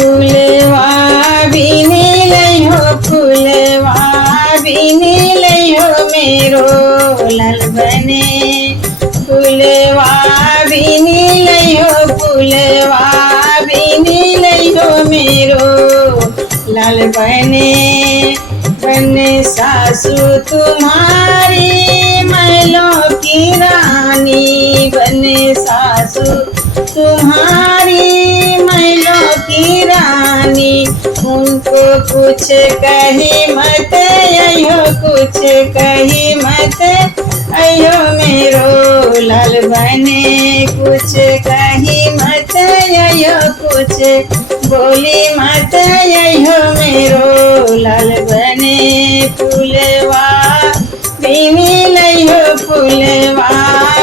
फूलवा बिनी लइहो फूलवा बिनी लइहो मेरो लाल बने फूलवा बिनी लइहो फूलवा बिनी लइहो मेरो लाल बने बने सासू तुम्हारी महलों की रानी बने सासू तुम्हारी महलों की रानी उनको कुछ कही मत अयो कुछ कही मत अयो मेरो लाल बने कुछ कही मत अयो कुछ बोली मत अयो मेरो लाल बने फूलवा बिनी लइहो फूलवा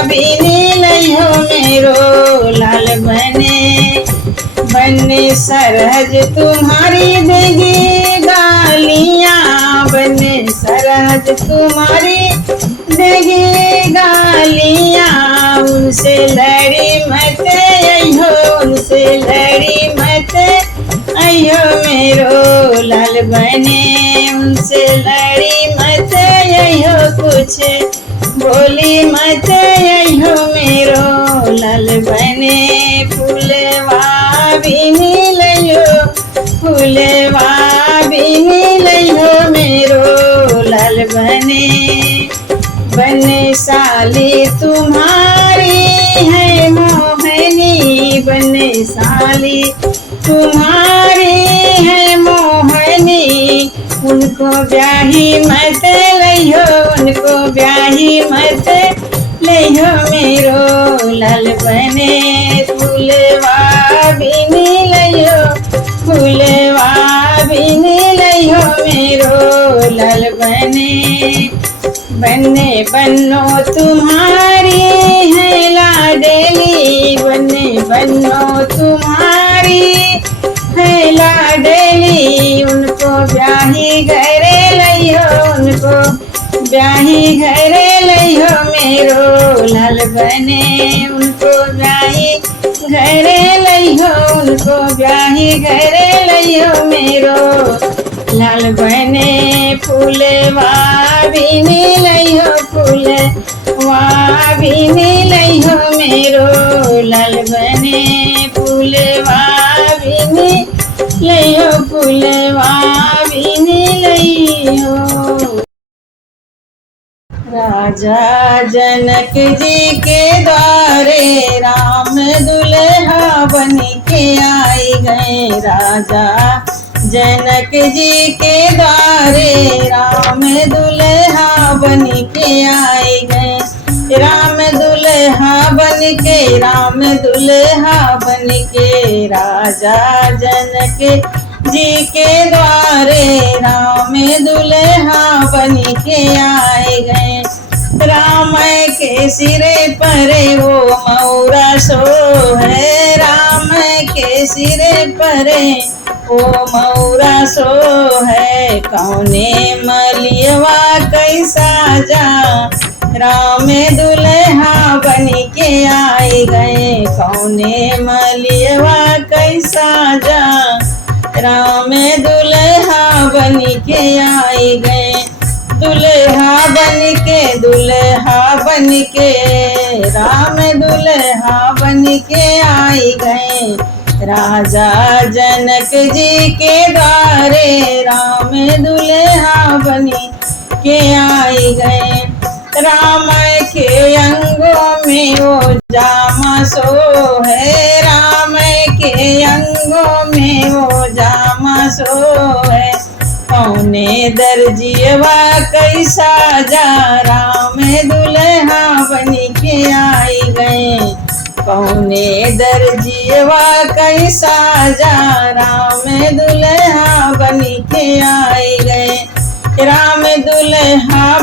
बिनी लइहो मेरो लाल बने बने सरहज तुम्हारी देगी गालियाँ बने सरहज तुम्हारी देगी गालियाँ उनसे लड़ी मत अयो उनसे लड़ी मत अयो मेरो लाल बने उनसे लड़ी मत अयो कुछ बोली मत अयो मेरो लाल बने फूलवा बिनी लइहो फूलवा बिनी लइहो मेरो लाल बने बने साली तुम्हारी है मोहनी बने साली तुम्हारी है मोहनी उनको ब्याही मत लइहो उनको ब्याही मत लइहो मेरो लाल बने फूलवा बिनी लइहो फूलवा बिनी लइहो मेरो लाल बने बने बनो तुम्हारी है लाडली बने बनो तुम्हारी है लाडली उनको ब्याही घरे लइहो उनको ब्याही घरे लइहो मेरो लाल बने उनको ब्याही घरे लइहो उनको ब्याही घरे लइहो मेरो लाल बने फूलवा बिनी लइहो फूलवा बिनी लइहो मेरो लाल बने फूलवा बिनी लइहो फूलवा बिनी लइहो। राजा जनक जी के द्वारे राम दुल्हा बन के आई गए राजा जनक जी के द्वारे राम दुल्हा बन के आए गए राम दुल्हा बन के राम दुल्हा बन के राजा जनक जी के द्वारे राम दुल्हा बन के आए गए राम के सिरे पर वो मौरा सो है राम के सिरे पर ओ मौरा सो है कौने मलियवा कैसा जा राम दुल्हा बन के आए गए कौने मलियवा कैसा जा राम दुल्हा बन के आए गए दुल्हा बन के राम दुल्हा बन के आए गए राजा जनक जी के द्वारे राम दुल्हा बनी के आए गए राम के अंगों में वो जामा सो है राम के अंगों में वो जामा सो है कौने दर्जियवा कैसा जा राम दुल्हा बनी के आए गए कौने दर्जियवा कैसा जा राम दुल्हा बन के आए गए राम दुल्हा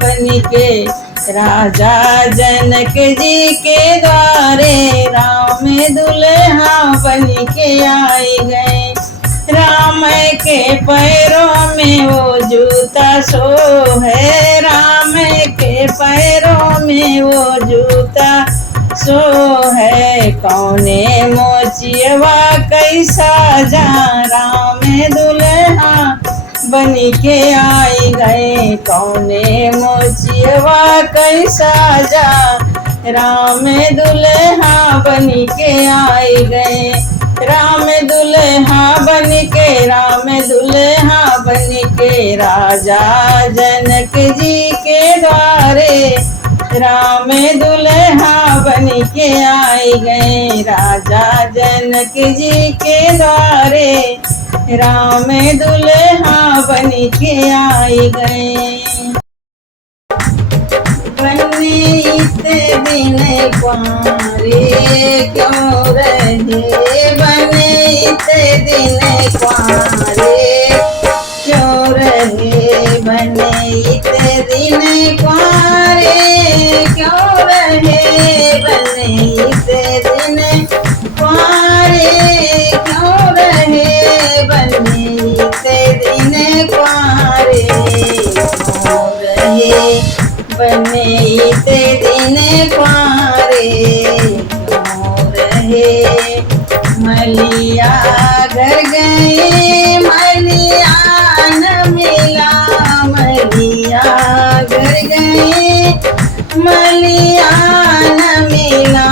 बन के राजा जनक जी के द्वारे राम दुल्हा बन के आए गए राम के पैरों में वो जूता सो है राम के पैरों में वो जूता सो है कौने मोचियवा कैसा जा राम दुल्हा बन के आई गए। कौने मोचियवा कैसा जा राम दुल्हा बन के आई गए। राम दुल्हा बन के राजा जनक जी के द्वारे राम दुल्हा बन के आई गए। राजा जनक जी के द्वारे राम दुल्हा बन के आई गए। बने इतने दिन कुंवारे क्यों रहे, बने इतने दिन कुंवारे क्यों रहे, बने इतने दिन कुंवारे क्यों रहे, बने इतने दिन कुंवारे क्यों रहे, बने इतने दिन कुंवारे क्यों रहे, बने इतने दिन कुंवारे क्यों रहे। मलिया घर गए मलिया न मिला, मलिया घर गए मलिया न मिला,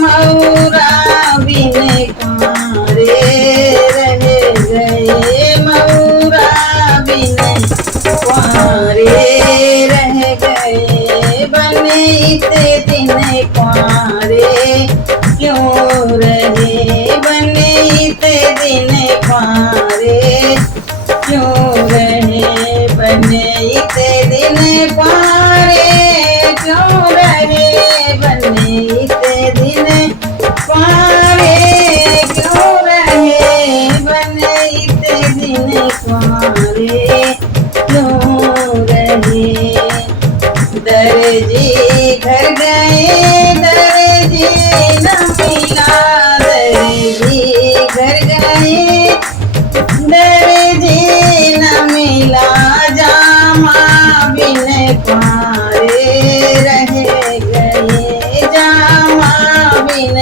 मऊरा बिन कुंवारे रह गए, मऊरा बिन कुंवारे रह गए। बने इतने दिन कुंवारे क्यों रहे, बने इतने दिन कुंवारे क्यों रहे, बने इतने दिन कुंवारे क्यों रहे, बने इतने दिन कुंवारे क्यों रहे, बने इतने दिन कुंवारे क्यों रहे। दर्जी घर गए दर्जी न मिला, दर्जी घर गए दर्जी न मिला, जामा बिन कुंवारे रह गए, जामा बिन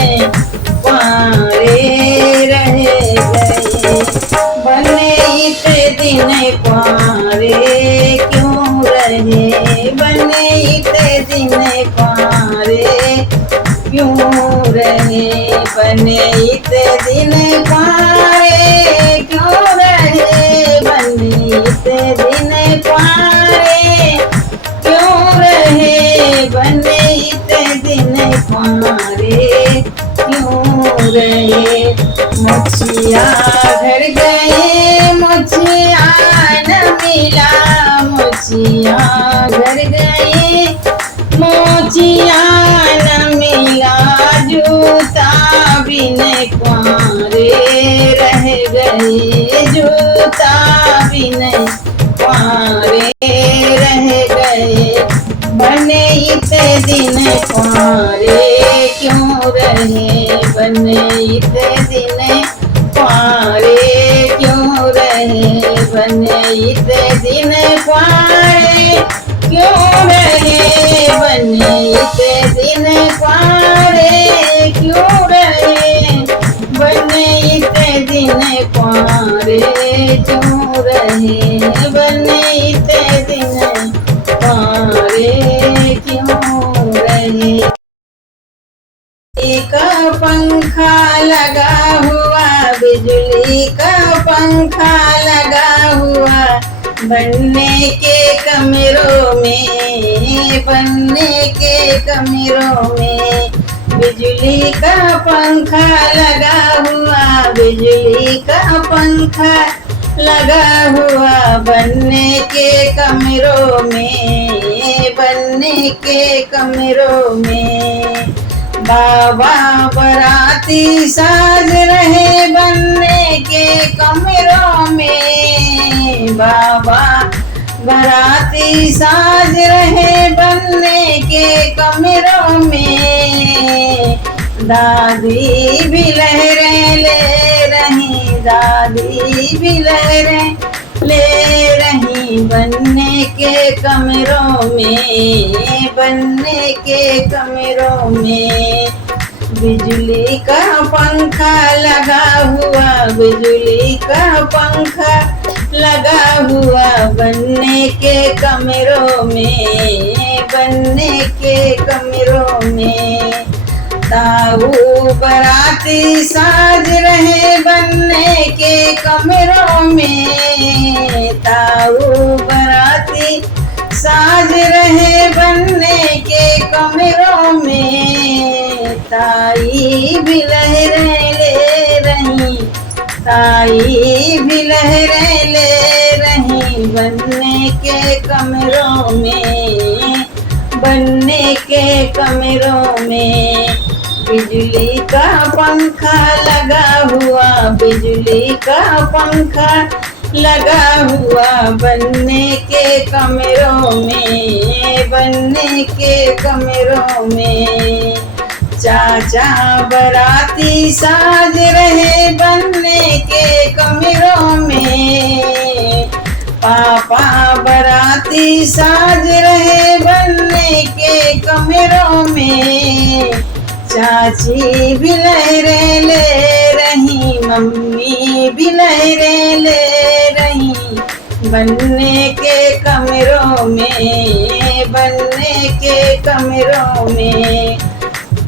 कुंवारे रह गए। बने इतने दिन कुंवारे क्यों रहे, बने इतने दिन कुंवारे क्यों रहे, बने इतने दिन कुंवारे क्यों रहे, बने इतने दिन कुंवारे क्यों रहे, बने इतने दिन कुंवारे क्यों रहे। मोचिया घर गए मोचिया न मिला, मोचिया घर गए मोचिया न मिला, जूता बिन कुंवारे रह गए, जूता बिन कुंवारे रह गए। बने इतने दिन कुंवारे क्यों रहे, बने इतने दिन कुंवारे क्यों रहे, बने इतने दिन कुंवारे क्यों रहे, बने इतने दिन कुंवारे क्यों रहे, बने इतने दिन कुंवारे क्यों रहे, बने इतने दिन कुंवारे क्यों रहे। का पंखा लगा हुआ, बिजली का पंखा लगा हुआ, बनने के कमरों में, बनने के कमरों में, बिजली का पंखा लगा हुआ, बिजली का पंखा लगा हुआ, बनने के कमरों में, बनने के कमरों में। बाबा बराती साज रहे बनने के कमरों में, बाबा बराती साज रहे बनने के कमरों में। दादी भी लहरें ले रही, दादी भी लहरें ले रही, बनने के कमरों में, बनने के कमरों में। बिजली का पंखा लगा हुआ, बिजली का पंखा लगा हुआ, बनने के कमरों में, बनने के कमरों में। ताऊ बराती साज रहे बनने के कमरों में, ताऊ बराती साज रहे बनने के कमरों में। ताई भी लहरें ले रही, ताई भी लहरें ले रही, बनने के कमरों में, बनने के कमरों में। बिजली का पंखा लगा हुआ, बिजली का पंखा लगा हुआ, बनने के कमरों में, बनने के कमरों में। चाचा बराती साज रहे बनने के कमरों में, पापा बराती साज रहे बनने के कमरों में। चाची भी लहरें ले रही, मम्मी भी लहरें ले रही, बनने के कमरों में, बनने के कमरों में।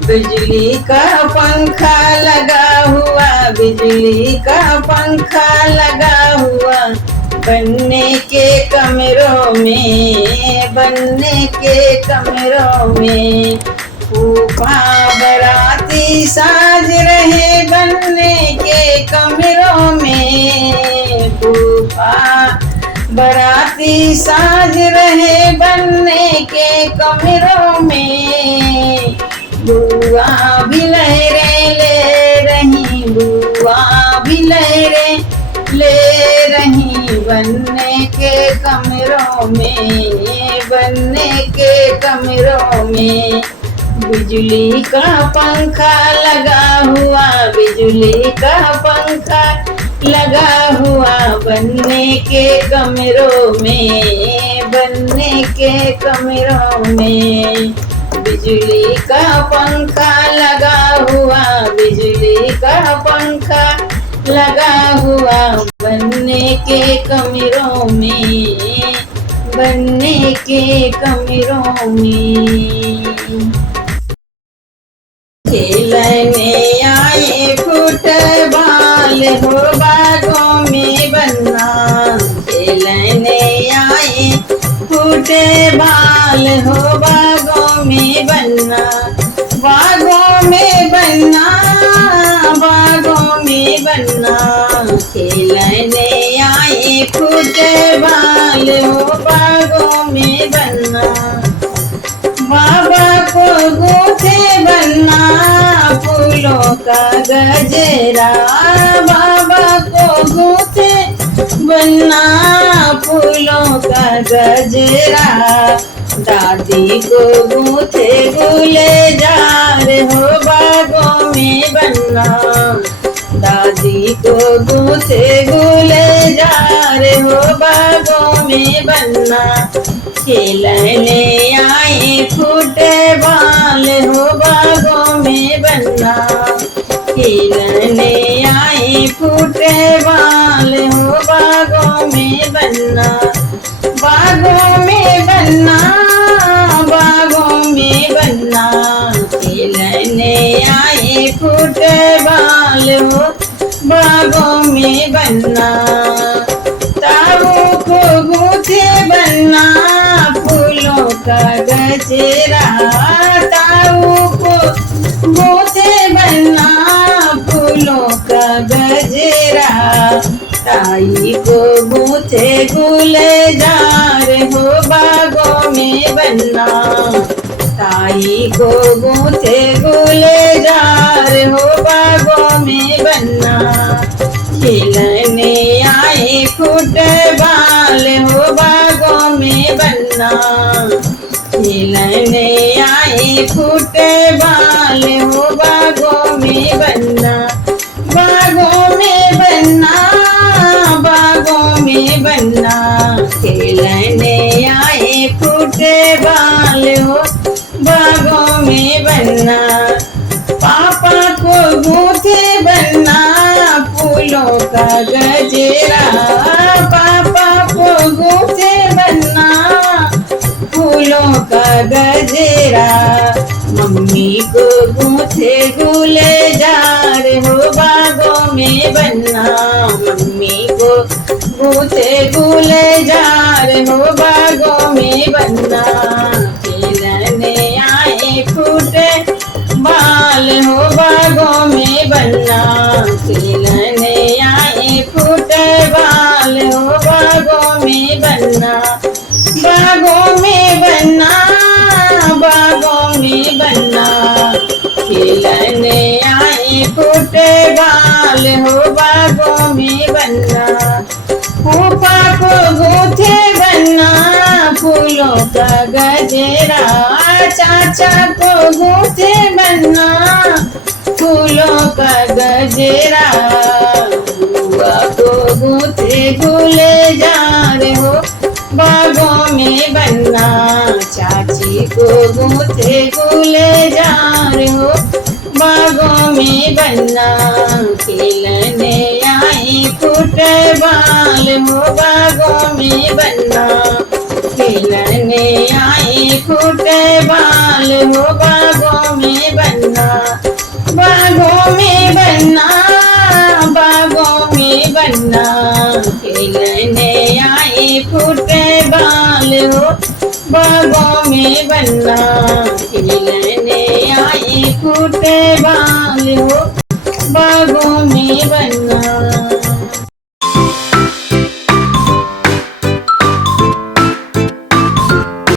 बिजली का पंखा लगा हुआ, बिजली का पंखा लगा हुआ, बनने के कमरों में, बनने के कमरों में। फूफा बराती साज रहे बनने के कमरों में, फूफा बराती साज रहे बनने के कमरों में। बुआ भी लहरें ले रही, बुआ भी लहरें ले रही, बनने के कमरों में, बनने के कमरों में। बिजली का पंखा लगा हुआ, बिजली का पंखा लगा हुआ, बनने के कमरों में, बनने के कमरों में। बिजली का पंखा लगा हुआ, बिजली का पंखा लगा हुआ, बनने के कमरों में, बनने के कमरों में। खेलने आए फुटबॉल हो बागों में बनना, खेलने आए फुटबॉल हो बागों में बनना, बागों में बनना, बागों में बनना। खेलने आए फुटबॉल हो बागों में बनना, बाबा को गूथे बनना फूलों का गजरा, बाबा को गूथे बनना फूलों का गजरा। दादी को गूथे गुलजार हो बागों में बनना, दादी को गूथे गुलजार हो बागों में बनना। खेलने आए फुटबॉल हो बागों में बनना, खेलने आए फुटबॉल हो बागों में बनना, बागों में बनना, बागों में बनना। खेलने आए फुटबॉल हो बागों में बनना, ताऊ को गूथे बनना फूलों का गजरा, ताऊ को गूथे बनना फूलों का गजरा। ताई को गूथे गुलजार हो बागों में बनना, ताई को गूथे गुलजार हो बागों में बनना। खेलने आए फुटबॉल हो बागों में बनना, खेलने आए फुटबॉल हो बागों में बनना, बागों में बनना, बागों में बनना। खेलने आए फुटबॉल हो बागों में बनना, पापा गजेरा, मम्मी को गूंथे गुलजार हो बागों में बनना, मम्मी को गूंथे गुलजार हो बागों में बनना, खिलने आए फूटे बाल हो बागों में बनना, खिलने आए फूटे बाल हो बागों में बनना, बागों में बनना, बागों में बनना, खिलने आए फूटे बाल हो बागों में बनना, फूफा को गूंथे बनना फूलों का गजेरा, चाचा को गूंथे बनना फूलों का गजेरा, बुआ को गूंथे गुलजार हो बागों में बनना, चाची को गूंथे गुलजार हो बागों में बनना, खिलने आई फूटे बाल हो बागों में बनना, खिलने आई फूटे बाल हो बागों में बनना, बागों में बनना, बागों में बनना, खिलने आई फूटे बाल हो बागों में बनना, खिलने आई फूटे बाल हो बागों में बनना।